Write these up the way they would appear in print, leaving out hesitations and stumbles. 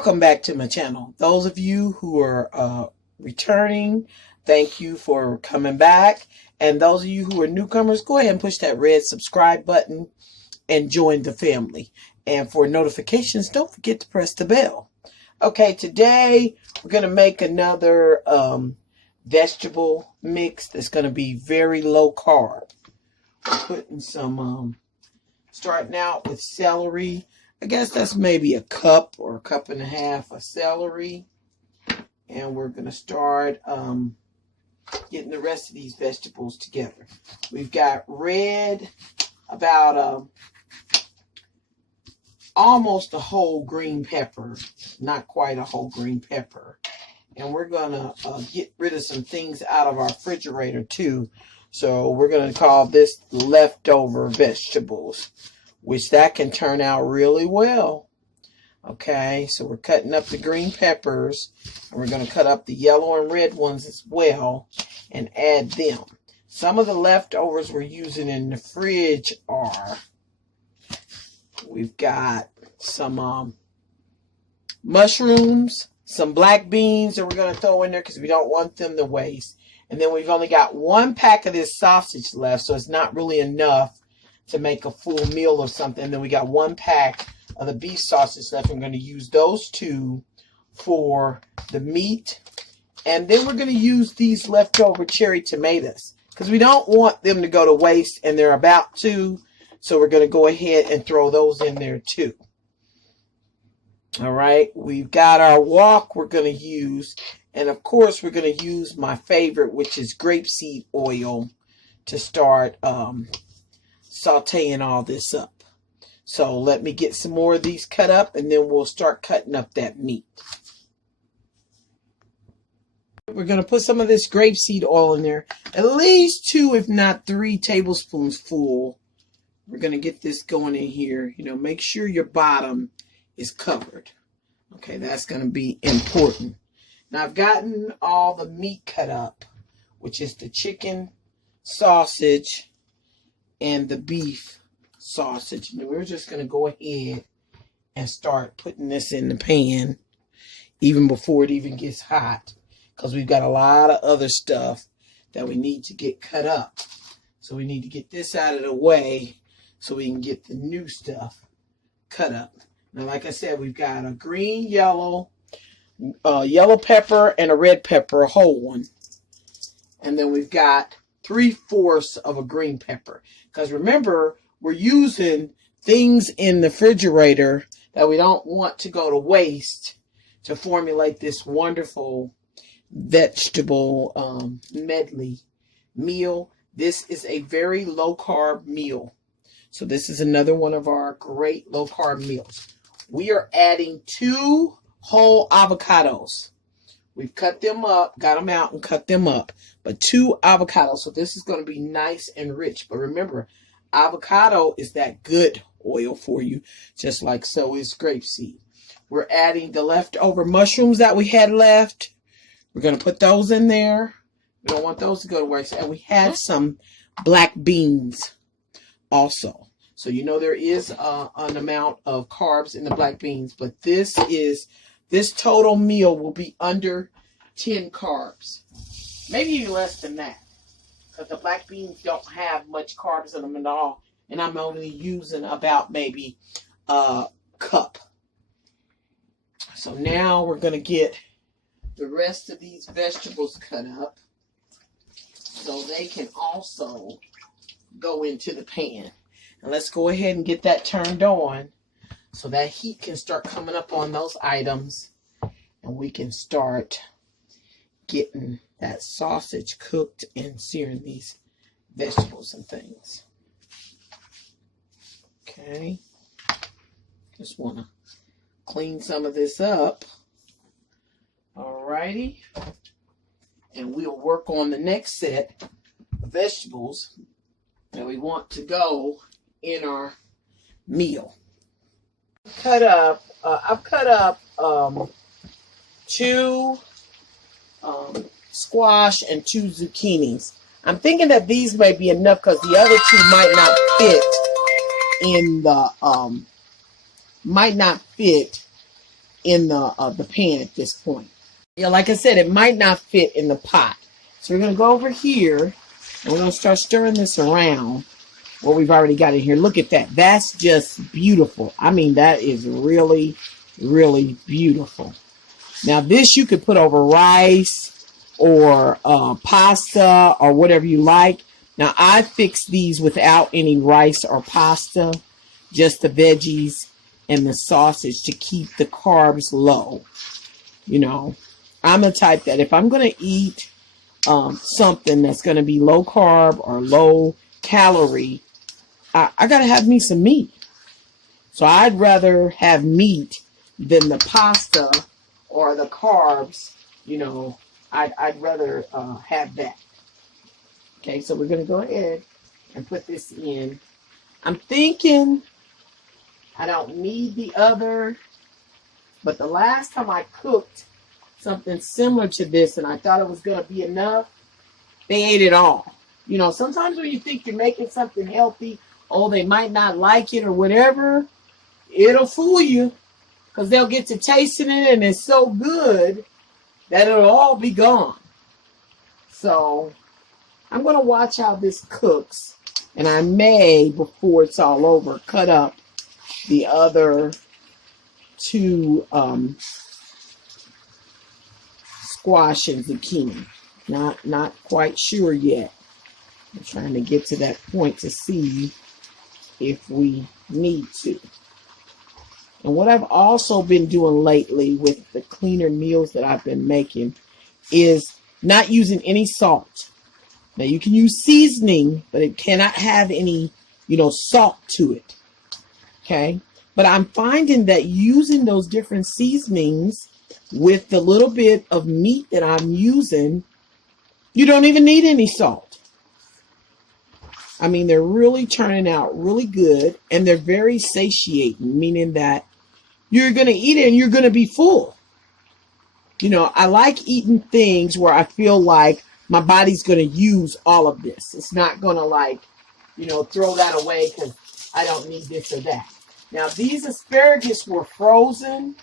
Welcome back to my channel. Those of you who are returning, thank you for coming back. And those of you who are newcomers, go ahead and push that red subscribe button and join the family. And for notifications, don't forget to press the bell. Okay, today we're going to make another vegetable mix that's going to be very low carb. We're putting some, starting out with celery. I guess that's maybe a cup or a cup and a half of celery. And we're going to start getting the rest of these vegetables together. We've got red, about almost a whole green pepper. Not quite a whole green pepper. And we're going to get rid of some things out of our refrigerator too. So we're going to call this leftover vegetables, which that can turn out really well. Okay, so we're cutting up the green peppers, and we're going to cut up the yellow and red ones as well and add them. Some of the leftovers we're using in the fridge are, we've got some mushrooms, some black beans that we're going to throw in there because we don't want them to waste. And then we've only got one pack of this sausage left, so it's not really enough to make a full meal or something. And then we got one pack of the beef sausage left. I'm going to use those two for the meat. And then we're going to use these leftover cherry tomatoes because we don't want them to go to waste, and they're about to. So we're going to go ahead and throw those in there too. All right, we've got our wok we're going to use. And of course, we're going to use my favorite, which is grapeseed oil, to start sauteing all this up. So let me get some more of these cut up, and then we'll start cutting up that meat. We're going to put some of this grapeseed oil in there, at least 2, if not 3 tablespoons full. We're going to get this going in here. You know, make sure your bottom is covered. Okay, that's going to be important. Now I've gotten all the meat cut up, which is the chicken, sausage, and the beef sausage. And we're just going to go ahead and start putting this in the pan even before it even gets hot, because we've got a lot of other stuff that we need to get cut up. So we need to get this out of the way so we can get the new stuff cut up. Now, like I said, we've got a green, yellow pepper and a red pepper, a whole one. And then we've got 3/4 of a green pepper. Because remember, we're using things in the refrigerator that we don't want to go to waste to formulate this wonderful vegetable medley meal. This is a very low carb meal. So this is another one of our great low carb meals. We are adding 2 whole avocados. We've cut them up, got them out and cut them up. But 2 avocados. So this is going to be nice and rich. But remember, avocado is that good oil for you, just like so is grapeseed. We're adding the leftover mushrooms that we had left. We're going to put those in there. We don't want those to go to waste. And we had some black beans also. So you know there is an amount of carbs in the black beans. But this total meal will be under 10 carbs. Maybe even less than that. Because the black beans don't have much carbs in them at all. And I'm only using about maybe a cup. So now we're going to get the rest of these vegetables cut up so they can also go into the pan. And let's go ahead and get that turned on so that heat can start coming up on those items. And we can start getting that sausage cooked and searing these vegetables and things. Okay. Just want to clean some of this up. Alrighty. And we'll work on the next set of vegetables that we want to go in our meal. I've cut up 2 squash and 2 zucchinis. I'm thinking that these may be enough because the other 2 might not fit in the in the pan at this point. Yeah, like I said, it might not fit in the pot. So we're going to go over here and we're going to start stirring this around what we've already got in here. Look at that. That's just beautiful. I mean, that is really, really beautiful. Now, this you could put over rice or pasta or whatever you like. Now, I fix these without any rice or pasta, just the veggies and the sausage to keep the carbs low. You know, I'm the type that if I'm going to eat something that's going to be low carb or low calorie, I got to have me some meat. So I'd rather have meat than the pasta or the carbs. You know, I'd rather have that. Okay, so we're going to go ahead and put this in. I'm thinking I don't need the other, but the last time I cooked something similar to this and I thought it was going to be enough, they ate it all. You know, sometimes when you think you're making something healthy, oh, they might not like it or whatever, it'll fool you because they'll get to tasting it and it's so good that it'll all be gone. So I'm going to watch how this cooks, and I may, before it's all over, cut up the other two squash and zucchini. Not quite sure yet. I'm trying to get to that point to see if we need to. And what I've also been doing lately with the cleaner meals that I've been making is not using any salt. Now you can use seasoning, but it cannot have any, salt to it. Okay? But I'm finding that using those different seasonings with the little bit of meat that I'm using, you don't even need any salt. I mean, they're really turning out really good, and they're very satiating, meaning that you're going to eat it and you're going to be full. I like eating things where I feel like my body's going to use all of this. It's not going to throw that away because I don't need this or that. Now, these asparagus were frozen.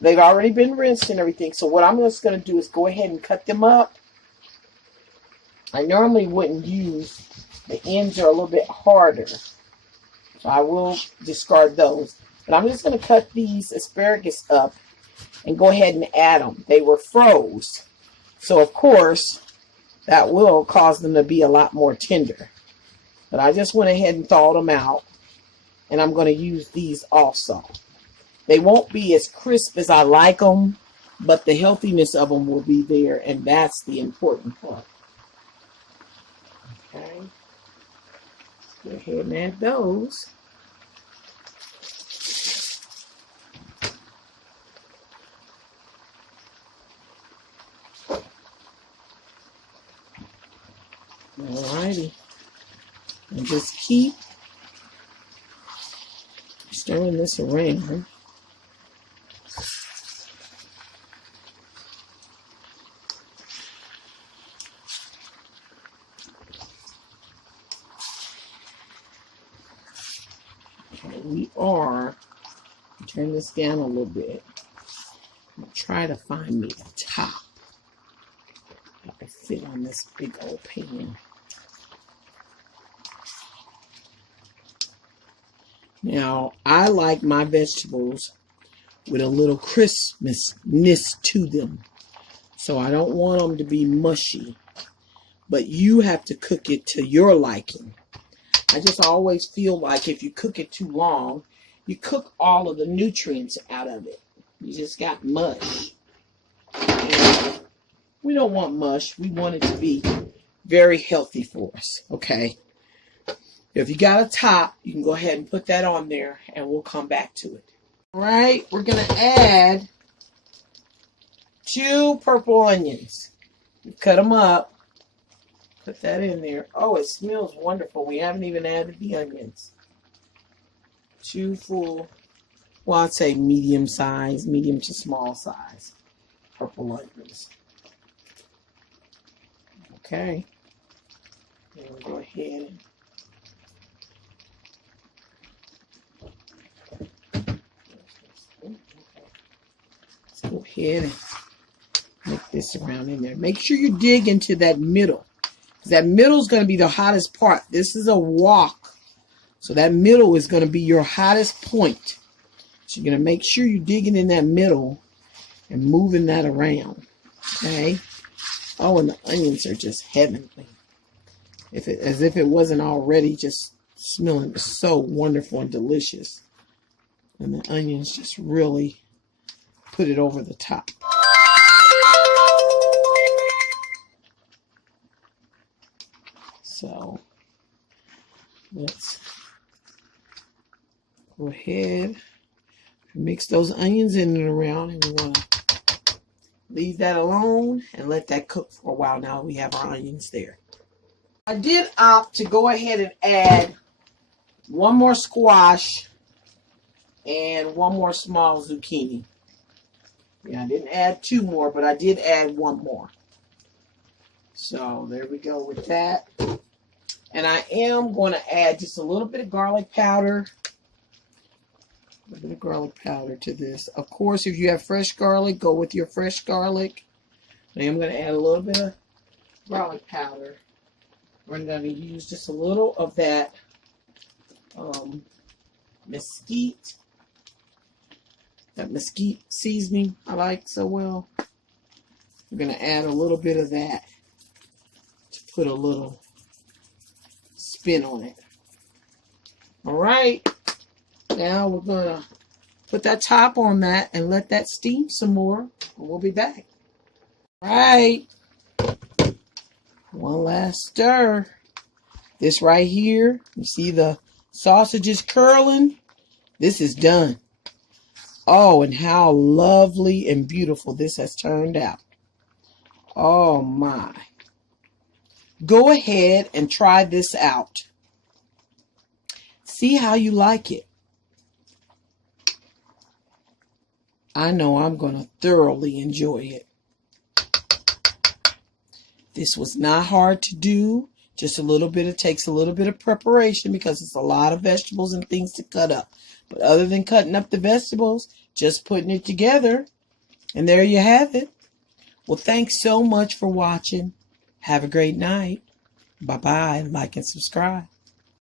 They've already been rinsed and everything. So what I'm just going to do is go ahead and cut them up. I normally wouldn't use, the ends are a little bit harder. So I will discard those. But I'm just going to cut these asparagus up and go ahead and add them. They were froze. So, of course, that will cause them to be a lot more tender. But I just went ahead and thawed them out. And I'm going to use these also. They won't be as crisp as I like them, but the healthiness of them will be there, and that's the important part. Okay. Go ahead and add those. Alrighty. And just keep stirring this around. Okay, we are, turn this down a little bit. I'll try to find me a top that will fit on this big old pan. Now, I like my vegetables with a little crispness to them. So I don't want them to be mushy. But you have to cook it to your liking. I just always feel like if you cook it too long, you cook all of the nutrients out of it. You just got mush. And we don't want mush. We want it to be very healthy for us. Okay? If you got a top, you can go ahead and put that on there, and we'll come back to it. All right, we're going to add 2 purple onions. Cut them up. Put that in there. Oh, it smells wonderful. We haven't even added the onions. 2 full, well, I'd say medium to small size purple onions. Okay. And we'll go ahead Go ahead and make this around in there. Make sure you dig into that middle. That middle is going to be the hottest part. This is a wok. So that middle is going to be your hottest point. So you're going to make sure you're digging in that middle and moving that around. Okay. Oh, and the onions are just heavenly. As if it wasn't already just smelling so wonderful and delicious. And the onions just really put it over the top. So let's go ahead and mix those onions in and around, and we want to leave that alone and let that cook for a while. Now we have our onions there. I did opt to go ahead and add one more squash and one more small zucchini. Yeah, I didn't add two more, but I did add one more. So there we go with that. And I am going to add just a little bit of garlic powder. A little bit of garlic powder to this. Of course, if you have fresh garlic, go with your fresh garlic. I am going to add a little bit of garlic powder. We're going to use just a little of that mesquite. That mesquite seasoning I like so well. We're going to add a little bit of that to put a little spin on it. All right. Now we're going to put that top on that and let that steam some more. And we'll be back. All right. One last stir. This right here, you see the sausages curling? This is done. Oh, and how lovely and beautiful this has turned out. Oh my. Go ahead and try this out. See how you like it. I know I'm going to thoroughly enjoy it. This was not hard to do. Just a little bit. It takes a little bit of preparation because it's a lot of vegetables and things to cut up. But other than cutting up the vegetables, just putting it together. And there you have it. Well, thanks so much for watching. Have a great night. Bye-bye. Like and subscribe.